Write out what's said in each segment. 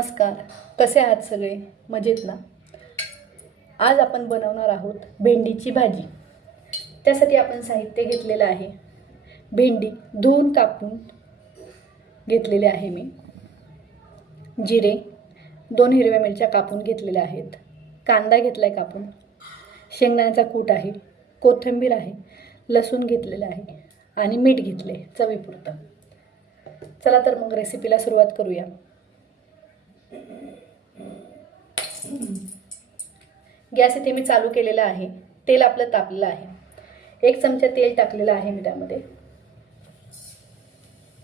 नमस्कार. कसे आहात सगळे? मजेत ना? आज आपण बनवणार आहोत भेंडीची भाजी. त्यासाठी आपण साहित्य घेतलेलं आहे. भेंडी धुवून कापून घेतलेले आहे मी. जिरे, 2 हिरव्या मिरच्या कापून घेतलेल्या आहेत. कांदा घेतलाय कापून. शेंगदाण्याचा कूट आहे. कोथिंबीर आहे. लसूण घेतलेलं आहे आणि मीठ घेतले चवीपुरतं. चला तर मग रेसिपीला सुरुवात करूया. गॅस इथे मी चालू केलेला आहे. तेल आपलं तापलेलं आहे. 1 चमचा तेल टाकलेलं आहे मी त्यामध्ये.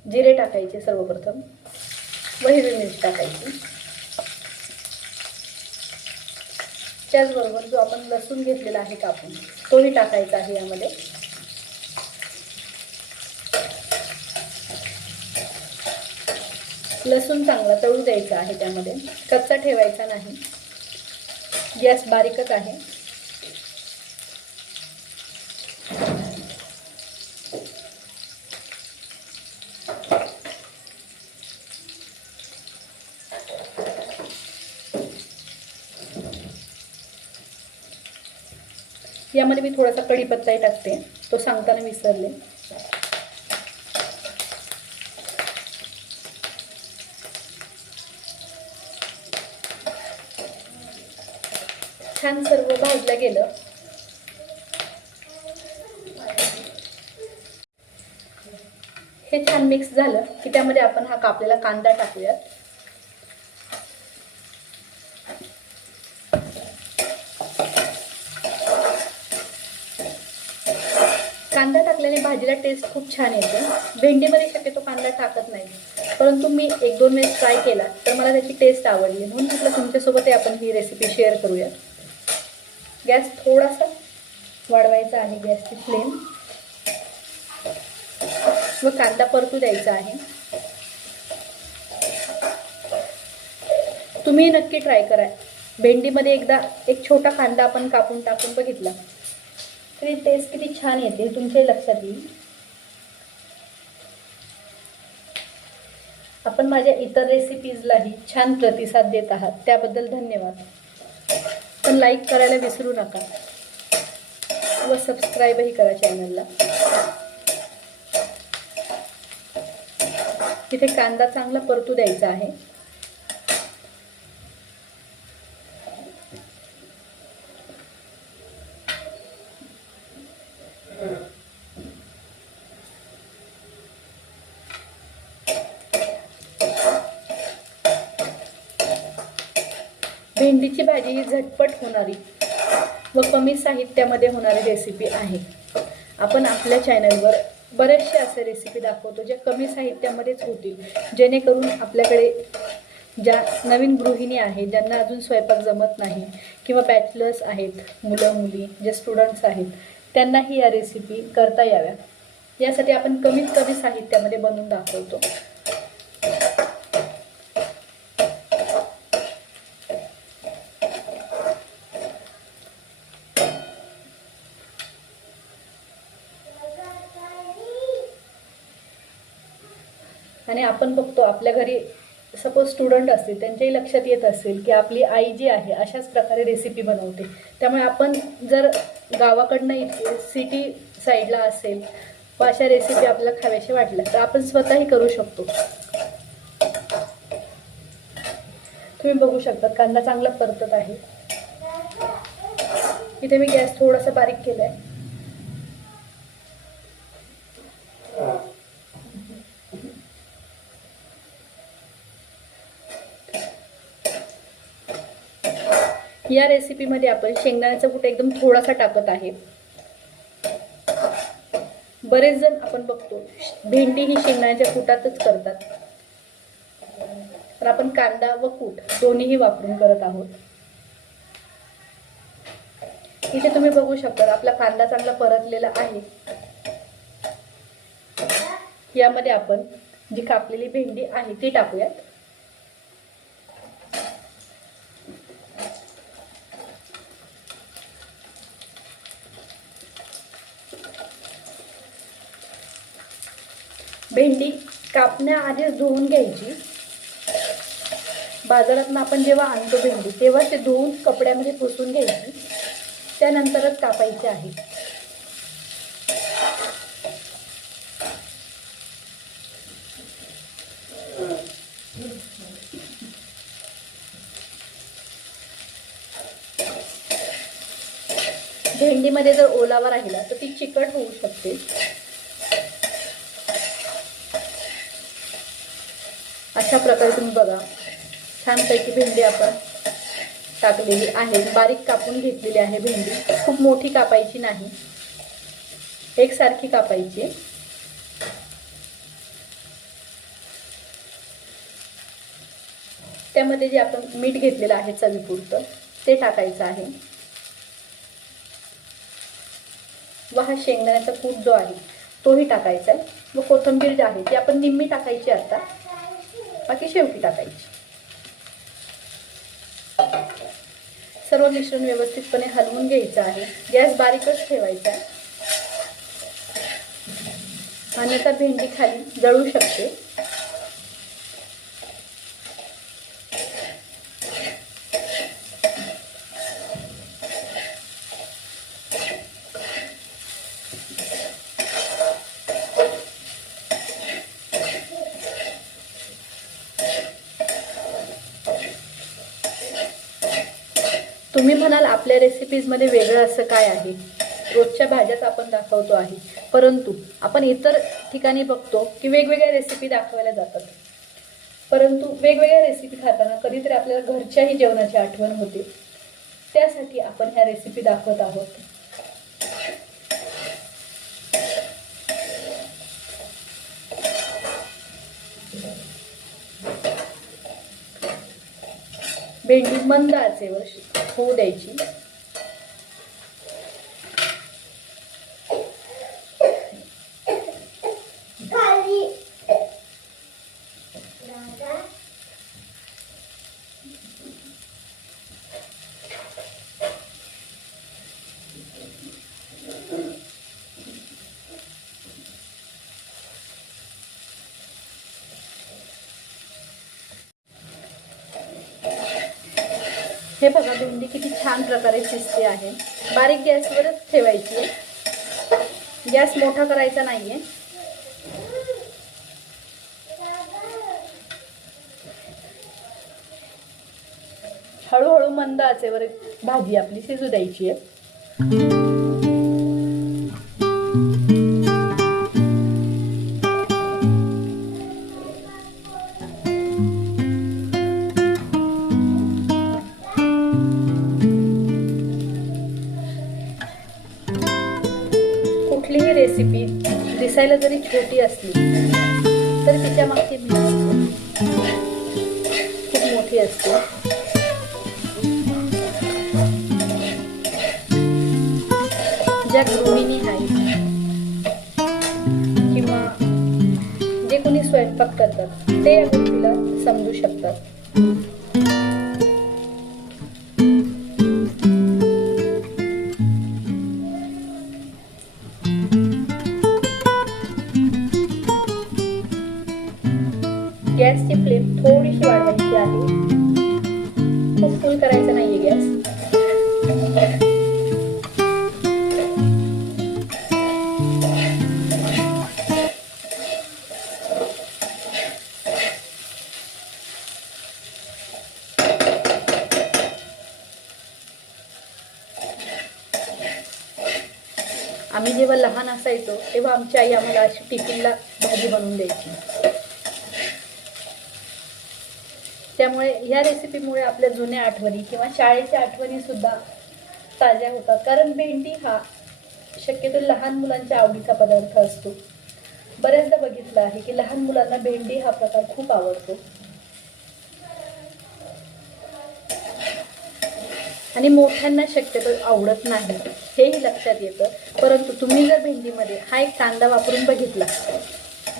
जिरे टाकायचे सर्वप्रथम व हिरवी मिरची टाकायची. त्याचबरोबर जो आपण लसूण घेतलेला आहे कापून तोही टाकायचा आहे यामध्ये. लसूण चांगला तळू द्यायचा आहे त्यामध्ये, कच्चा ठेवायचा नाही. गॅस बारीकच आहे. यामध्ये मी थोडासा कढीपत्ताही टाकते, तो सांगताना विसरले. छान सर्व भाजलं गेलं. हे छान मिक्स झालं की त्यामध्ये आपण हा कापलेला कांदा टाकूयात. कांदा टाकल्याने भाजीला टेस्ट खूप छान येते. भेंडीमध्ये शक्यतो कांदा टाकत नाही, परंतु मी 1-2 वेळेस ट्राय केला तर मला त्याची टेस्ट आवडली, म्हणून म्हटलं तुमच्यासोबत आपण ही रेसिपी शेअर करूया. गॅस थोडासा वाढवायचा आहे, गॅसची फ्लेम, व कांदा परतू द्यायचा आहे. तुम्ही नक्की ट्राय करा. भेंडीमध्ये एकदा एक छोटा कांदा आपण कापून टाकून बघितला तरी टेस्ट किती छान येते तुमच्या लक्षात येईल. आपण माझ्या इतर रेसिपीजलाही छान प्रतिसाद देत आहात, त्याबद्दल धन्यवाद. पण लाईक करायला विसरू नका व सबस्क्राईबही करा चॅनलला. तिथे कांदा चांगला परतू द्यायचा आहे. भेंडीची भाजी ही झटपट होणारी व कमी साहित्यामध्ये होणारी रेसिपी आहे. आपण आपल्या चॅनलवर बरेचसे असे रेसिपी दाखवतो ज्या कमी साहित्यामध्येच होतील, जेणेकरून आपल्याकडे ज्या नवीन गृहिणी आहेत, ज्यांना अजून स्वयंपाक जमत नाही, किंवा बॅचलर्स आहेत, मुलं मुली जे स्टुडंट्स आहेत, त्यांनाही या रेसिपी करता याव्या, यासाठी आपण कमीत कमी साहित्यामध्ये बनवून दाखवतो. आणि आपण बघतो आपल्या घरी सपोज स्टुडंट असतील, त्यांच्याही लक्षात येत असेल की आपली आई जी आहे अशाच प्रकारे रेसिपी बनवते. त्यामुळे आपण जर गावाकडनं इथे सिटी साईडला असेल व अशा रेसिपी आपल्याला खाव्याशा वाटल्या तर आपण स्वतःही करू शकतो. तुम्ही बघू शकता कांदा चांगला परतत आहे. इथे मी गॅस थोडासा बारीक केलाय. या रेसिपीमध्ये आपण शेंगदाण्याचा कूट एकदम थोडासा टाकत आहे. बरेच जण आपण बघतो भेंडी ही शेंगदाण्याच्या कूटातच करतात, तर आपण कांदा व कूट दोन्हीही वापरून करत आहोत. इथे तुम्ही बघू शकता आपला कांदा चांगला परतलेला आहे. यामध्ये आपण जी कापलेली भेंडी आहे ती टाकूयात. भेंडी कापण्याआधीच धुवून घ्यायची, बाजारातून आपण जेव्हा आणतो भेंडी तेव्हा ते धुवून कपड्यामध्ये पुसून घ्यायची, त्यानंतरच कापायची आहे. भेंडीमध्ये जर ओलावा राहिला तर ती चिकट होऊ शकते. अशा प्रकारे तुम्ही बघा, छानपैकी भेंडी आपण टाकलेली आहे. बारीक कापून घेतलेली आहे भेंडी. खूप मोठी कापायची नाही, एकसारखी कापायची. त्यामध्ये जे आपण मीठ घेतलेलं आहे चवीपुरतं ते टाकायचं आहे. व हा शेंगदाण्याचा कूट जो आहे तोही टाकायचा आहे. व कोथिंबीर जी आहे ती आपण निम्मी टाकायची, आता बाकी शेवटी टाकायची. सर्व मिश्रण व्यवस्थितपणे हलवून घ्यायचं आहे. गॅस बारीकच ठेवायचा आहे, अन्यथा भेंडी खाली जळू शकते. तुम्ही म्हणाल आपल्या रेसिपीजमध्ये वेगळं असं काय आहे, रोजच्या भाज्याच आपण दाखवतो आहे, परंतु आपण इतर ठिकाणी बघतो की वेगवेगळ्या रेसिपी दाखवायला जातात, परंतु वेगवेगळ्या रेसिपी खाताना कधीतरी आपल्याला घरच्याही जेवणाची आठवण होते. त्यासाठी आपण ह्या रेसिपी दाखवत आहोत. भेंडी मंद आचेवर होऊ द्यायची. हे बघा, भेंडी किती छान प्रकारे शिजते आहे. बारीक गॅसवरच ठेवायची आहे, गॅस मोठा करायचा नाहीये. हळूहळू मंद आचेवर भाजी आपली शिजू द्यायची आहे. कुठलीही रेसिपी दिसायला जरी छोटी असली तर तिच्या मागची मेहनत खूप मोठी असते. ज्या गृहिणी आहेत किंवा जे कोणी स्वयंपाक करतात ते या गोष्टीला समजू शकतात. गॅसची फ्लेम थोडीशी वाढवायची आहे, खूप फुल करायचं नाहीये गॅस. आम्ही जेव्हा लहान असायचो तेव्हा आमची आई आम्हाला अशी टिफिनला भाजी बनवून द्यायची. त्यामुळे या रेसिपीमुळे आपल्या जुन्या आठवणी किंवा शाळेच्या आठवणी सुद्धा ताज्या होतात. कारण भेंडी हा शक्यतो लहान मुलांच्या आवडीचा पदार्थ असतो. बऱ्याचदा बघितलं आहे की लहान मुलांना भेंडी हा प्रकार खूप आवडतो आणि मोठ्यांना शक्यतो आवडत नाही, हेही लक्षात येतं. परंतु तुम्ही जर भेंडीमध्ये हा एक कांदा वापरून बघितला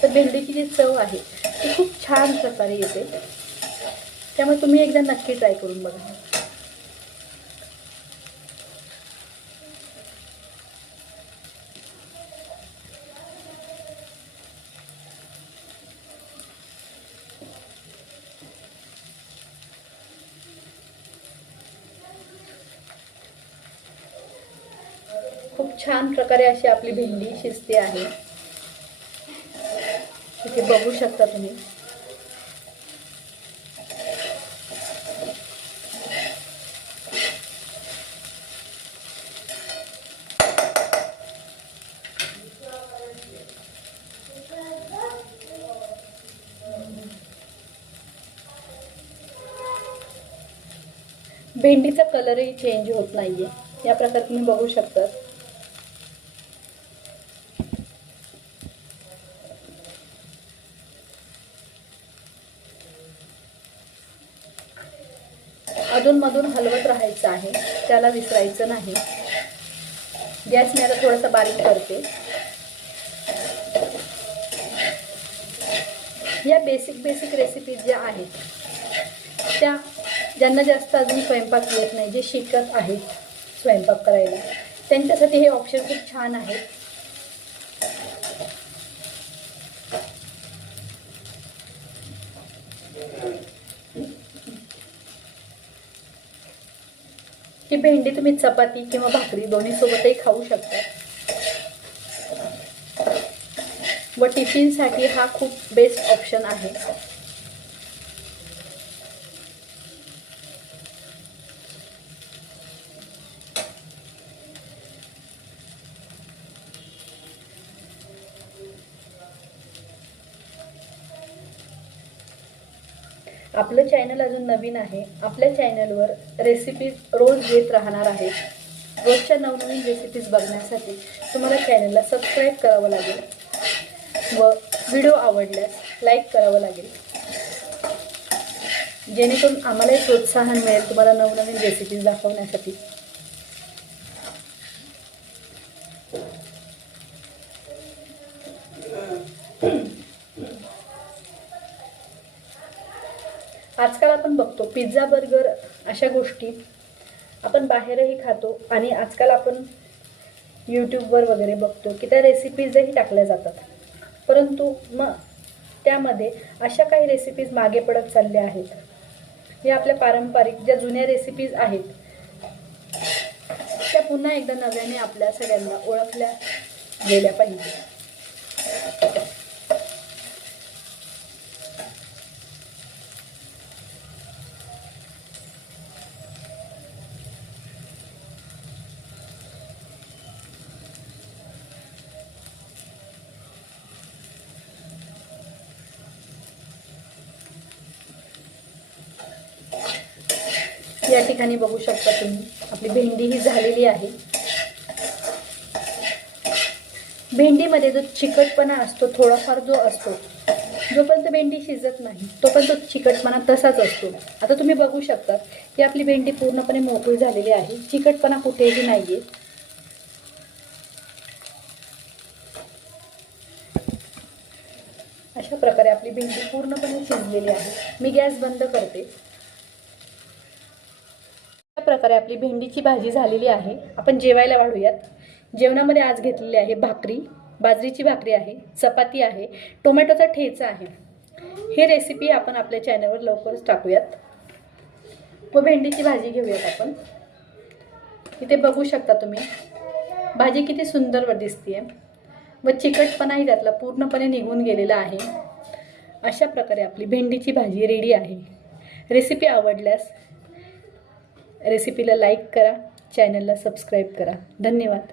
तर भेंडीची जी चव आहे ती खूप छान प्रकारे येते. त्यामुळे तुम्ही एकदा नक्की ट्राय करून बघा. खूप छान प्रकारे अशी आपली भेंडी शिजते आहे। इथे बघू शकता तुम्ही। भेंडीचा कलरही चेंज होत नाहीये, या प्रकारे तुम्ही बघू शकता। अधूनमधून हलवत राहायचं आहे, त्याला विसरायचं नाही। गॅस मी आता थोडासा बारीक करते। या बेसिक रेसिपीज ज्या आहेत त्या ज्यांना जास्त अजून स्वयंपाक येत नाही, जे शिकत आहेत स्वयंपाक करायला, त्यांच्यासाठी हे ऑप्शन खूप छान आहे। ही भेंडी तुम्ही चपाती किंवा भाकरी दोन्ही सोबतही खाऊ शकता व टिफिनसाठी हा खूप बेस्ट ऑप्शन आहे। आपलं चॅनल अजून नवीन आहे। आपल्या चॅनलवर रेसिपीज रोज येत राहणार आहेत। रोजच्या नवनवीन रेसिपीज बघण्यासाठी तुम्हाला चॅनलला सबस्क्राईब करावं लागेल व व्हिडिओ आवडल्यास लाईक करावं लागेल, जेणेकरून आम्हालाही प्रोत्साहन मिळेल तुम्हाला नवनवीन रेसिपीज दाखवण्यासाठी। आजकाल आपण बघतो पिझ्झा, बर्गर अशा गोष्टी आपण बाहेरही खातो आणि आजकाल आपण यूट्यूबवर वगैरे बघतो की त्या रेसिपीजही टाकल्या जातात, परंतु मग त्यामध्ये अशा काही रेसिपीज मागे पडत चालल्या आहेत। या आपल्या पारंपरिक ज्या जुन्या रेसिपीज आहेत त्या पुन्हा एकदा नव्याने आपल्या सगळ्यांना ओळखल्या गेल्या पाहिजे। या ठिकाणी बघू शकता तुम्ही आपली भेंडी ही झालेली आहे। भेंडीमध्ये जो चिकटपणा असतो थोडाफार जो असतो, जोपर्यंत भेंडी शिजत नाही तोपर्यंत तो चिकटपणा तसाच असतो। आता तुम्ही बघू शकता की आपली भेंडी पूर्णपणे मोकळी झालेली आहे, चिकटपणा कुठेही नाहीये। अशा प्रकारे आपली भेंडी पूर्णपणे शिजलेली आहे। मी गॅस बंद करते। अशा प्रकारे आपली भेंडीची भाजी झालेली आहे। आपण जेवायला वाढूयात। जेवणामध्ये आज घेतलेली आहे भाकरी, बाजरीची भाकरी आहे, चपाती आहे, टोमॅटोचा ठेचा आहे। ही रेसिपी आपण आपल्या चॅनलवर लवकरच टाकूयात व भेंडीची भाजी घेऊयात आपण। इथे बघू शकता तुम्ही भाजी किती सुंदर दिसते व चिकटपणाही त्यातला पूर्णपणे निघून गेलेला आहे। अशा प्रकारे आपली भेंडीची भाजी रेडी आहे। रेसिपी आवडल्यास रेसिपीला लाईक करा, चॅनलला सबस्क्राईब करा। धन्यवाद।